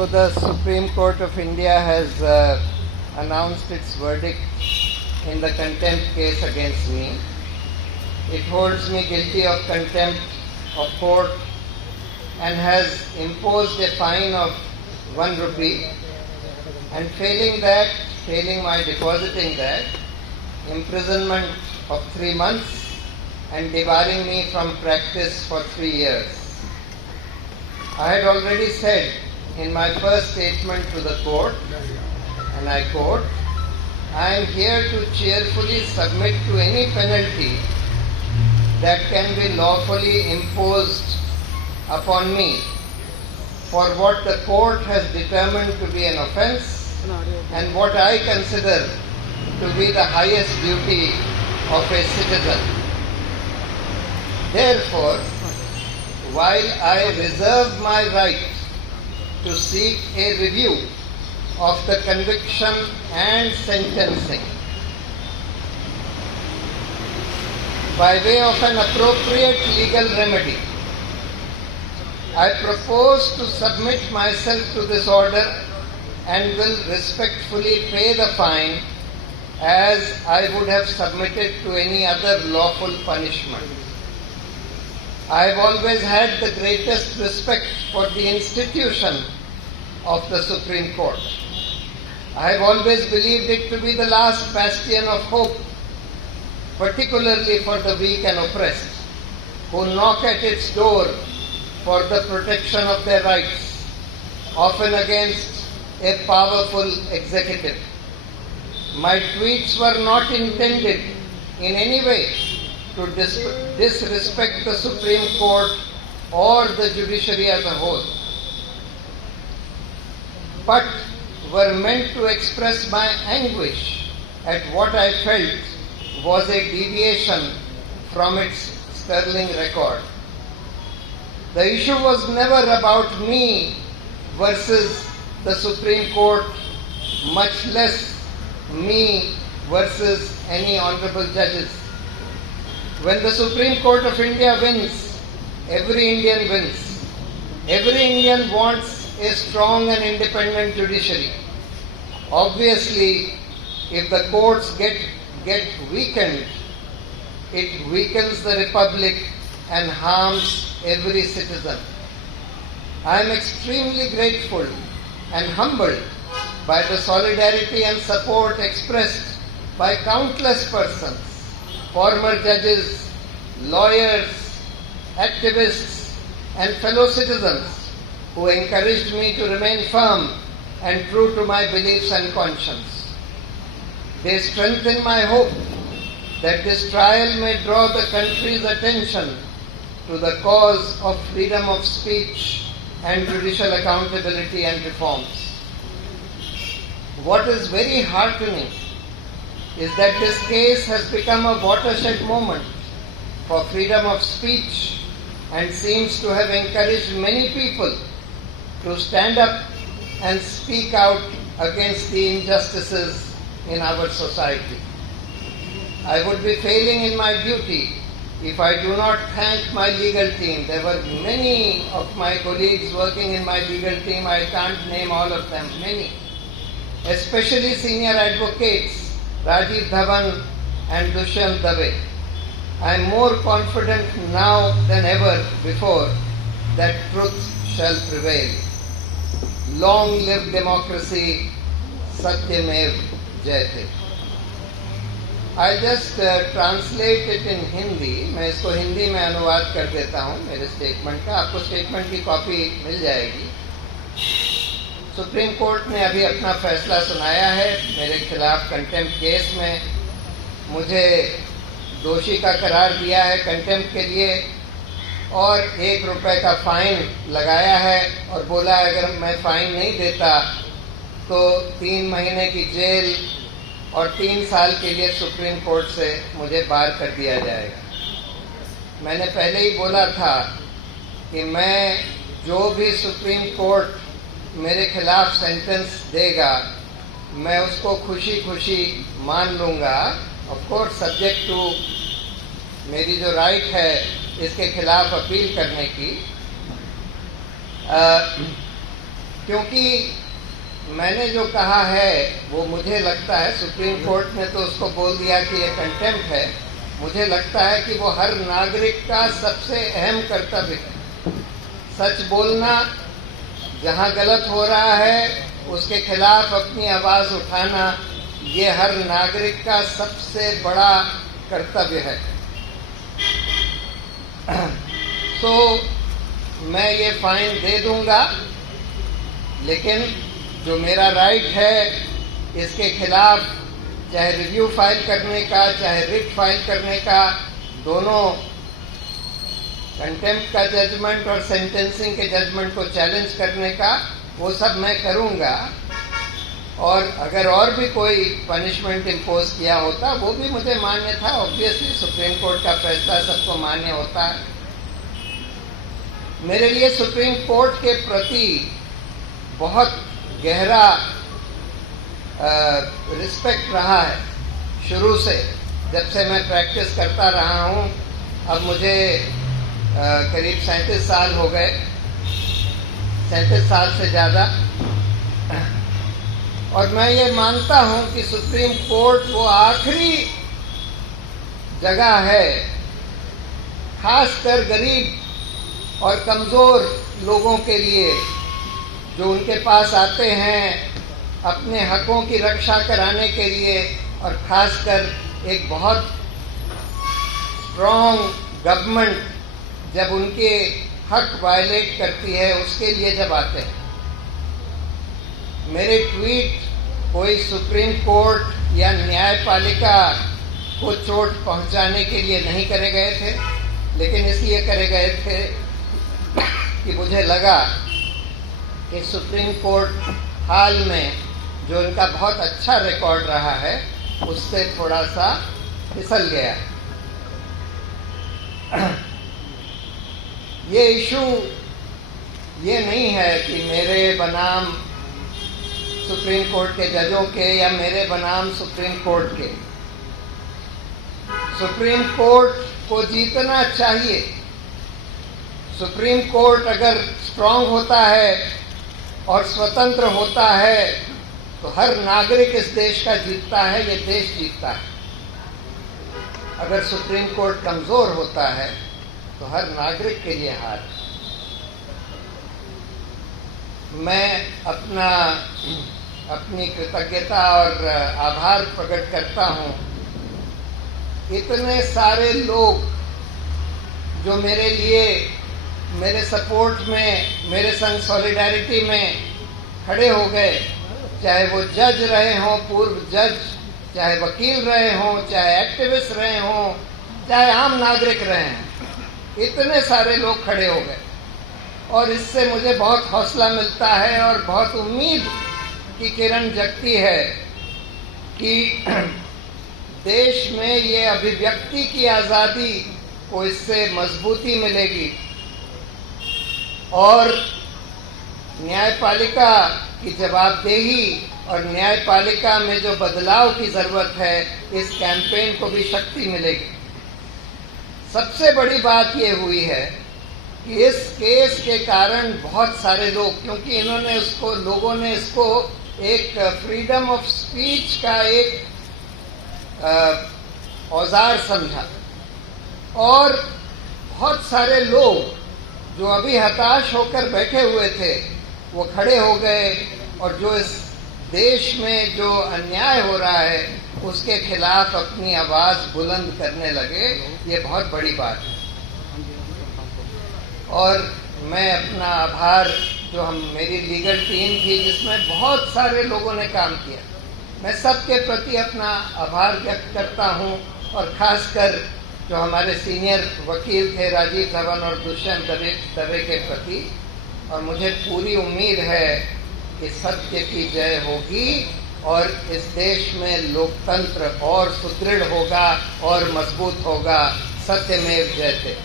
So the Supreme Court of India has announced its verdict in the contempt case against me. It holds me guilty of contempt of court and has imposed a fine of 1 rupee, and failing my depositing that, imprisonment of 3 months and debarring me from practice for 3 years. I had already said in my first statement to the court, and I quote, "I am here to cheerfully submit to any penalty that can be lawfully imposed upon me for what the court has determined to be an offence and what I consider to be the highest duty of a citizen. Therefore, while I reserve my right to seek a review of the conviction and sentencing by way of an appropriate legal remedy, I propose to submit myself to this order and will respectfully pay the fine as I would have submitted to any other lawful punishment. I have always had the greatest respect for the institution of the Supreme Court. I have always believed it to be the last bastion of hope, particularly for the weak and oppressed, who knock at its door for the protection of their rights, often against a powerful executive. My tweets were not intended in any way to disrespect the Supreme Court or the judiciary as a whole, but were meant to express my anguish at what I felt was a deviation from its sterling record. The issue was never about me versus the Supreme Court, much less me versus any honorable judges. When the Supreme Court of India wins, every Indian wins. Every Indian wants a strong and independent judiciary. Obviously, if the courts get weakened, it weakens the republic and harms every citizen. I am extremely grateful and humbled by the solidarity and support expressed by countless persons, former judges, lawyers, activists, and fellow citizens who encouraged me to remain firm and true to my beliefs and conscience. They strengthen my hope that this trial may draw the country's attention to the cause of freedom of speech and judicial accountability and reforms. What is very heartening is that this case has become a watershed moment for freedom of speech and seems to have encouraged many people to stand up and speak out against the injustices in our society. I would be failing in my duty if I do not thank my legal team. There were many of my colleagues working in my legal team. I can't name all of them, many. Especially senior advocates Rajiv Dhawan and Dushyant Dave. I am more confident now than ever before that truth shall prevail. Long live democracy, Satyamev Jayate. I'll just translate it in Hindi. मैं इसको हिंदी में अनुवाद कर देता हूँ मेरे statement का. आपको स्टेटमेंट की कॉपी मिल जाएगी. सुप्रीम कोर्ट ने अभी अपना फैसला सुनाया है मेरे खिलाफ कंटेम्प्ट केस में. मुझे दोषी का करार दिया है कंटेम्प्ट के लिए और 1 रुपए का फाइन लगाया है और बोला अगर मैं फाइन नहीं देता तो 3 महीने की जेल और 3 साल के लिए सुप्रीम कोर्ट से मुझे बार कर दिया जाएगा. मैंने पहले ही बोला था कि मैं जो भी सुप्रीम कोर्ट मेरे खिलाफ सेंटेंस देगा मैं उसको खुशी खुशी मान लूँगा. ऑफ कोर्स सब्जेक्ट टू मेरी जो राइट है इसके खिलाफ अपील करने की. क्योंकि मैंने जो कहा है वो मुझे लगता है, सुप्रीम कोर्ट ने तो उसको बोल दिया कि ये कंटेम्प्ट है, मुझे लगता है कि वो हर नागरिक का सबसे अहम कर्तव्य है। सच बोलना, जहाँ गलत हो रहा है उसके खिलाफ अपनी आवाज़ उठाना, ये हर नागरिक का सबसे बड़ा कर्तव्य है। तो मैं ये फाइन दे दूंगा, लेकिन जो मेरा राइट है इसके खिलाफ चाहे रिव्यू फाइल करने का, चाहे रिट फाइल करने का, दोनों कंटेम्प्ट का जजमेंट और सेंटेंसिंग के जजमेंट को चैलेंज करने का, वो सब मैं करूंगा। और अगर और भी कोई पनिशमेंट इम्पोज किया होता वो भी मुझे मान्य था। ऑब्वियसली सुप्रीम कोर्ट का फैसला सबको मान्य होता है। मेरे लिए सुप्रीम कोर्ट के प्रति बहुत गहरा रिस्पेक्ट रहा है शुरू से, जब से मैं प्रैक्टिस करता रहा हूँ। अब मुझे करीब 37 साल हो गए, 37 साल से ज़्यादा। और मैं ये मानता हूँ कि सुप्रीम कोर्ट वो आखिरी जगह है, खासकर गरीब और कमज़ोर लोगों के लिए, जो उनके पास आते हैं अपने हकों की रक्षा कराने के लिए, और खासकर एक बहुत स्ट्रॉन्ग गवर्नमेंट जब उनके हक वायलेट करती है उसके लिए जब आते हैं। मेरे ट्वीट कोई सुप्रीम कोर्ट या न्यायपालिका को चोट पहुंचाने के लिए नहीं करे गए थे, लेकिन इसलिए करे गए थे कि मुझे लगा कि सुप्रीम कोर्ट हाल में जो इनका बहुत अच्छा रिकॉर्ड रहा है उससे थोड़ा सा फिसल गया। ये इशू ये नहीं है कि मेरे बनाम सुप्रीम कोर्ट के जजों के या मेरे बनाम सुप्रीम कोर्ट के। सुप्रीम कोर्ट को जीतना चाहिए। सुप्रीम कोर्ट अगर स्ट्रांग होता है और स्वतंत्र होता है तो हर नागरिक इस देश का जीतता है, ये देश जीतता है। अगर सुप्रीम कोर्ट कमजोर होता है तो हर नागरिक के लिए हार। मैं अपनी कृतज्ञता और आभार प्रकट करता हूँ। इतने सारे लोग जो मेरे लिए, मेरे सपोर्ट में, मेरे संग सॉलिडारिटी में खड़े हो गए, चाहे वो जज रहे हों, पूर्व जज, चाहे वकील रहे हों, चाहे एक्टिविस्ट रहे हों, चाहे आम नागरिक रहे हैं, इतने सारे लोग खड़े हो गए। और इससे मुझे बहुत हौसला मिलता है और बहुत उम्मीद की किरण जगती है कि देश में ये अभिव्यक्ति की आज़ादी को इससे मजबूती मिलेगी और न्यायपालिका की जवाबदेही और न्यायपालिका में जो बदलाव की ज़रूरत है, इस कैंपेन को भी शक्ति मिलेगी। सबसे बड़ी बात ये हुई है कि इस केस के कारण बहुत सारे लोग, क्योंकि इन्होंने उसको, लोगों ने इसको एक फ्रीडम ऑफ स्पीच का एक औजार समझा, और बहुत सारे लोग जो अभी हताश होकर बैठे हुए थे वो खड़े हो गए और जो इस देश में जो अन्याय हो रहा है उसके खिलाफ अपनी आवाज़ बुलंद करने लगे। ये बहुत बड़ी बात है। और मैं अपना आभार, जो मेरी लीगल टीम थी जिसमें बहुत सारे लोगों ने काम किया, मैं सबके प्रति अपना आभार व्यक्त करता हूँ। और ख़ासकर जो हमारे सीनियर वकील थे राजीव धवन और दुष्यंत दवे के प्रति। और मुझे पूरी उम्मीद है कि सत्य की जय होगी और इस देश में लोकतंत्र और सुदृढ़ होगा और मजबूत होगा। सत्यमेव जयते।